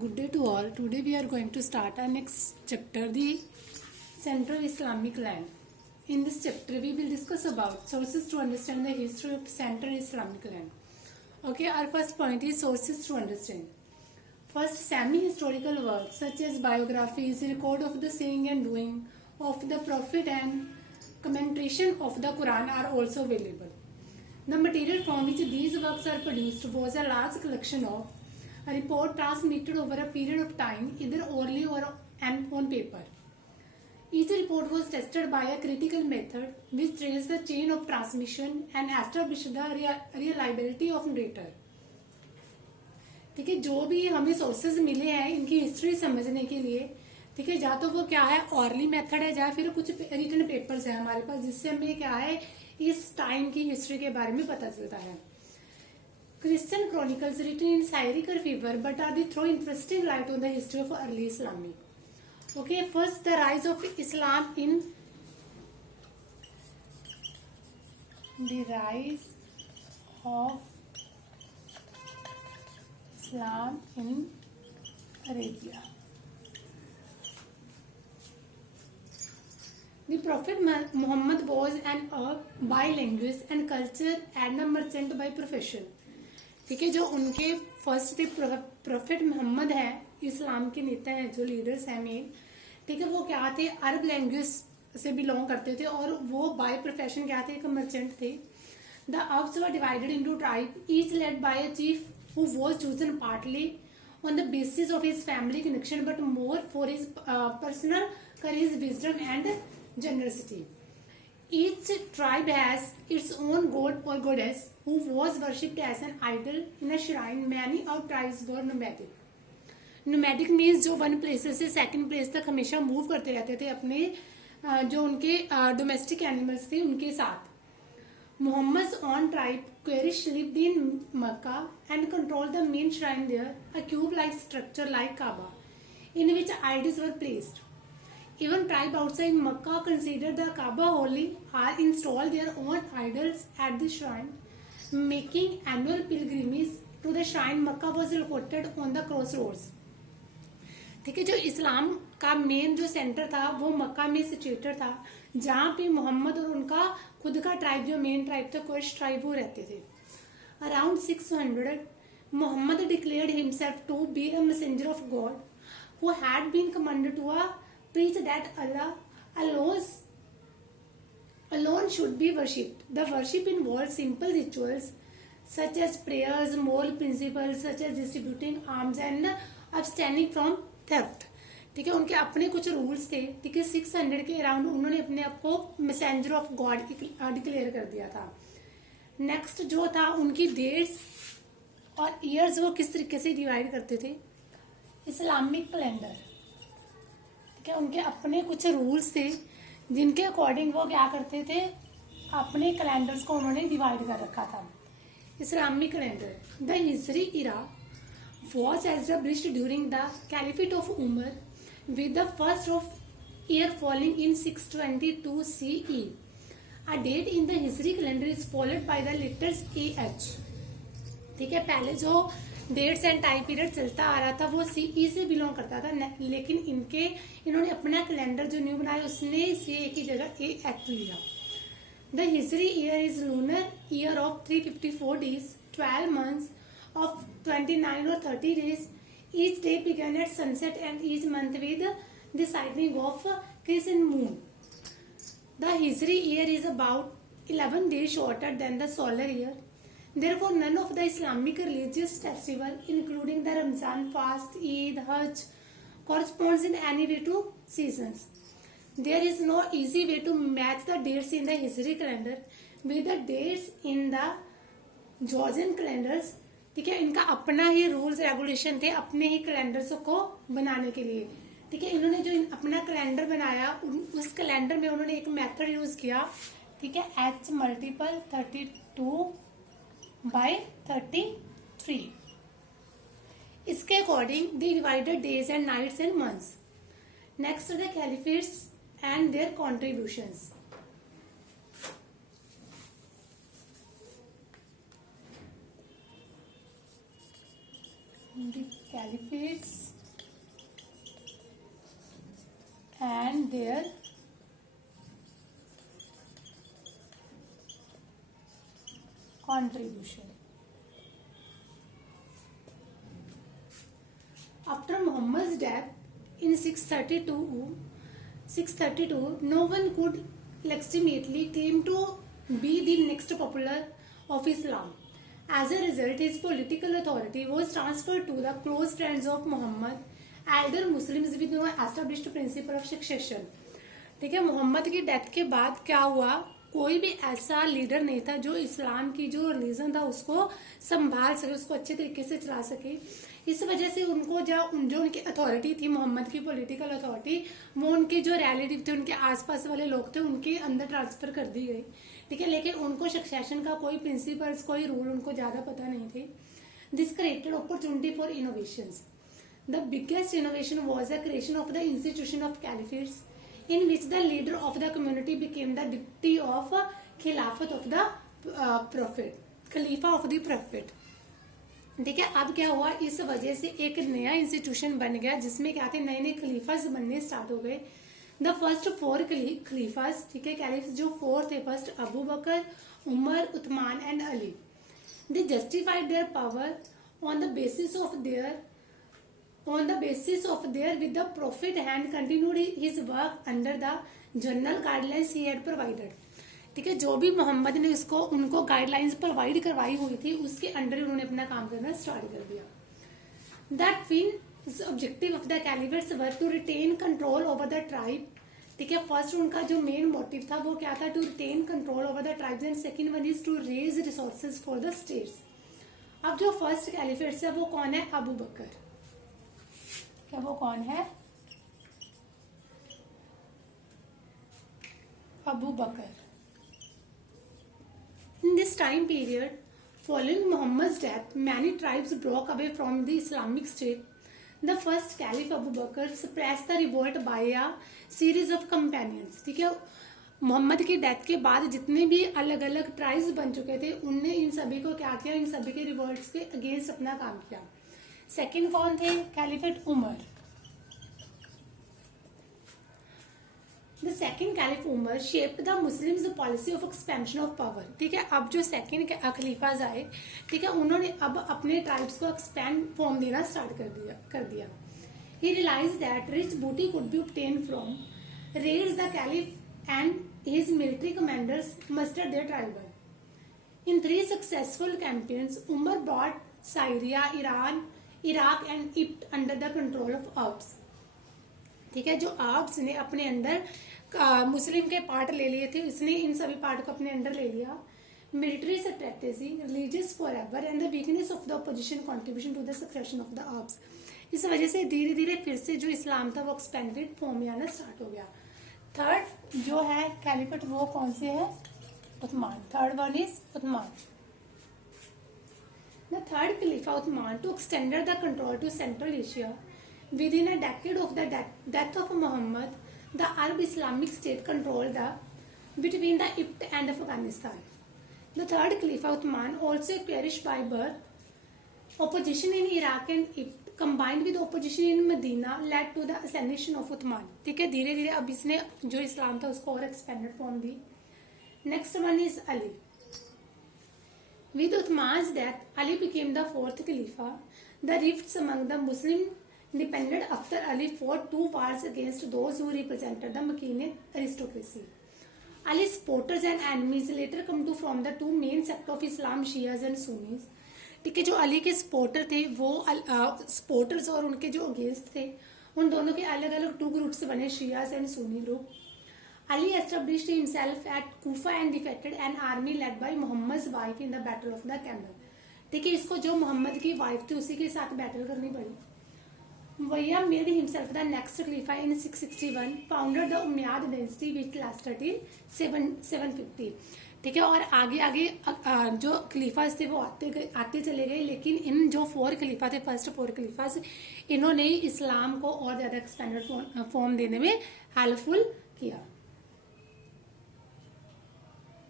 Good day to all. Today we are going to start our next chapter, the Central Islamic Land. In this chapter, we will discuss about sources to understand the history of Central Islamic land. Okay, our first point is sources to understand. First, semi-historical works such as biographies, record of the saying and doing of the Prophet and commentation of the Quran are also available. The material from which these works are produced was a large collection of a report transmitted over a period of time, either orally or on paper. Each report was tested by a critical method which traced the chain of transmission and established the reliability of narrator. ठीक है, जो भी हमें sources मिले हैं इनकी history समझने के लिए, ठीक है, या तो वो क्या है ऑरली मेथड है या फिर कुछ रिटन पेपर्स है हमारे पास जिससे हमें क्या है इस टाइम की हिस्ट्री के बारे में पता चलता है. Christian chronicles written in Syriac or fever but are the throw interesting light on the history of early Islamic. Okay, first the rise of Islam in Arabia. The Prophet Muhammad was an bilingual and culture and a merchant by profession. ठीक है, जो उनके first prophet Mohammad है इस्लाम के नेता है जो leaders हैं मेन, ठीक है, वो क्या थे अरब लैंग्वेज से बिलोंग करते थे और वो बाय प्रोफेशन क्या थे एक मर्चेंट थे. The Arabs were divided into tribe each led by a chief who was chosen partly on the basis of his family connection but more for his personal courage wisdom and generosity. Each tribe has its own god or goddess who was worshipped as an idol in a shrine. Many of tribes were nomadic. Nomadic means जो one places से second place तक हमेशा move करते रहते थे अपने जो उनके डोमेस्टिक एनिमल्स थे उनके साथ. Muhammad's own tribe Quraysh lived in Mecca and controlled the main shrine there, a cube-like structure like Kaaba, in which idols were placed. Even tribes outside Mecca considered the Kaaba holy or installed their own idols at the shrine, making annual pilgrimage to the shrine. Mecca was located on the crossroads. ठीक है, जो इस्लाम का main जो centre था वो मक्का में situated था जहाँ पे मोहम्मद और उनका खुद का ट्राइब जो मेन ट्राइब था कुरैश ट्राइब वो रहते थे. Around 600 Muhammad declared himself to be a messenger of God who had been commanded to preach that Allah alone should be worshipped. The worship involved simple rituals such as prayers, moral principles such as distributing alms and abstaining from theft. ठीक है, उनके अपने कुछ rules थे. ठीक है, 600 के around उन्होंने अपने आप को मैसेंजर ऑफ गॉड डिक्लेयर कर दिया था. नेक्स्ट जो था उनकी डेट्स और ईयर्स वो किस तरीके से डिवाइड करते थे. इस्लामिक कैलेंडर, उनके अपने कुछ रूल्स थे जिनके अकॉर्डिंग वो क्या करते थे अपने कैलेंडर्स को उन्होंने डिवाइड कर रखा था. Islamic calendar. The Hijri era was established during the caliphate of Umar with the first of year falling in 622 CE. A date in the history calendar is followed by the letters AH. ठीक है, पहले जो dates and time period चलता आ रहा था वो CE से belong करता था, लेकिन इन्होंने अपना कैलेंडर जो न्यू बनाया उसने सीए की जगह ए एच लिया. The Hijri year is lunar year of 354 days 12 months of 29 और 30 days. Each day began at sunset and each month with the sighting of crescent moon. The Hijri year is about 11 days shorter than the solar year. Therefore, none of the Islamic religious festival, including the Ramzan fast, Eid, Hajj, corresponds in any way to seasons. There is no easy way to match the dates in the Hijri calendar with the dates in the Georgian calendars. ठीक है, इनका अपना ही rules regulation थे अपने ही calendars को बनाने के लिए. ठीक है, इन्होंने जो अपना कैलेंडर बनाया उस कैलेंडर में उन्होंने एक मेथड यूज किया. ठीक है, H मल्टीपल 32 by 33. इसके according they divided days and nights and months. Next the caliphates and their contributions. the caliphates and their contribution. After Muhammad's death in 632, no one could legitimately claim to be the next popular of Islam. As a result, his political authority was transferred to the close friends of Muhammad, elder Muslims with no established principle of succession. ठीक है, मोहम्मद की death के बाद क्या हुआ, कोई भी ऐसा लीडर नहीं था जो इस्लाम की जो रिलीजन था उसको संभाल सके, उसको अच्छे तरीके से चला सके. इस वजह से उनको जो उनकी अथॉरिटी थी, मोहम्मद की पॉलिटिकल अथॉरिटी, वो उनके जो रिलेटिव थे, उनके आसपास वाले लोग थे, उनके अंदर ट्रांसफर कर दी गई. ठीक है, लेकिन उनको सक्सेशन का कोई प्रिंसिपल्स, कोई रूल उनको ज्यादा पता नहीं थे. This created opportunity for innovations. The biggest innovation was the creation of the institution of caliphates, in which the leader of the community became the deputy of खिलाफत of the prophet, Khalifa of the prophet. ठीक है, अब क्या हुआ, इस वजह से एक नया इंस्टीट्यूशन बन गया जिसमें क्या थे, नए नए खलीफास बनने स्टार्ट हो गए. द फर्स्ट 4 खलीफास, ठीक है, कैलिफ्स जो 4 थे, first Abu Bakr, Umar, Usman and Ali. They justified their power on the basis of their with the prophet and continued his work under the general guidelines he had provided. ठीक है, जो भी मोहम्मद ने उनको guidelines provide करवाई हुई थी उसके अंडर उन्होंने अपना काम करना स्टार्ट कर दिया. That fin objective of the caliphates were to retain control over the tribe. ठीक है, फर्स्ट उनका जो मेन मोटिव था वो क्या था, to retain control over the tribes, and second one is to raise resources for the states. अब जो फर्स्ट कैलिफेट्स है वो कौन है, अबू बकर. क्या वो कौन है, अबू बकर. In this time period, following Muhammad's death, many tribes broke away from the Islamic State. The first Caliph Abu Bakr suppressed the revolt by a series of companions. ठीक है, मोहम्मद की डेथ के बाद जितने भी अलग अलग ट्राइब्स बन चुके थे उनने इन सभी को क्या किया, इन सभी के रिवोल्ट्स के अगेंस्ट अपना काम किया. सेकेंड कौन थे, caliphate Umar. The second Caliph Umar shaped the Muslims policy of expansion of power. ठीक है, अब जो सेकेंड खलीफाज आए, ठीक है, उन्होंने अब अपने ट्राइब्स को एक्सपैंड फॉर्म देना स्टार्ट कर दिया. He realized that rich booty could be obtained from raids. The Caliph and his military commanders mustered their tribal. In 3 successful campaigns, Umar brought Syria, Iran, Iraq and Egypt under the control of Arabs. ठीक है, जो आर्ब्स ने अपने under मुस्लिम के part ले लिए थे, इसने इन सभी पार्ट को अपने अंडर ले लिया. Military strategy, religious fervour and the weakness of the opposition contribution to the succession of the Arabs. इस वजह से धीरे धीरे फिर से जो इस्लाम था वो एक्सपेंडेड फॉर्म में आना स्टार्ट हो गया. थर्ड जो है कैलिफेट वो कौन से है, Usman. Third one is Usman. The third खलीफा Usman to extended the control to central Asia. Within a decade of the death of Muhammad, the Arab Islamic State controlled between the Egypt and Afghanistan. The third Khalifa Uthman, also Quraysh by birth, opposition in Iraq and Egypt combined with opposition in Medina led to the assassination of Uthman. ठीक है, धीरे धीरे अब इसने जो इस्लाम था उसको और expanded form the. Next one is Ali. With Uthman's death, Ali became the fourth Khalifa. The rifts among the Muslim depended after Ali fought 2 wars against those who represented the Makkine aristocracy. Ali's supporters and enemies later come to form the 2 main sects of Islam, Shias and Sunnis. ठीक है, जो अली के supporter थे वो supporters और उनके जो against थे उन दोनों के अलग अलग 2 ग्रुप्स बने, Shias and Sunni group. Ali established himself at Kufa and defeated an army led by Muhammad's wife in the Battle of the Camel. ठीक है, इसको जो मोहम्मद की वाइफ थी उसी के साथ बैटल करनी पड़ी. Waya made himself the next Khalifa in 661, founded the Umayyad dynasty which lasted till 750. ठीक है, और आगे आगे जो खलीफाज थे वो आते चले गए, लेकिन इन जो 4 खलीफा थे, फर्स्ट 4 खलीफाज, इन्होंने इस्लाम को और ज्यादा एक्सपेंडेड फॉर्म देने में हेल्पफुल किया.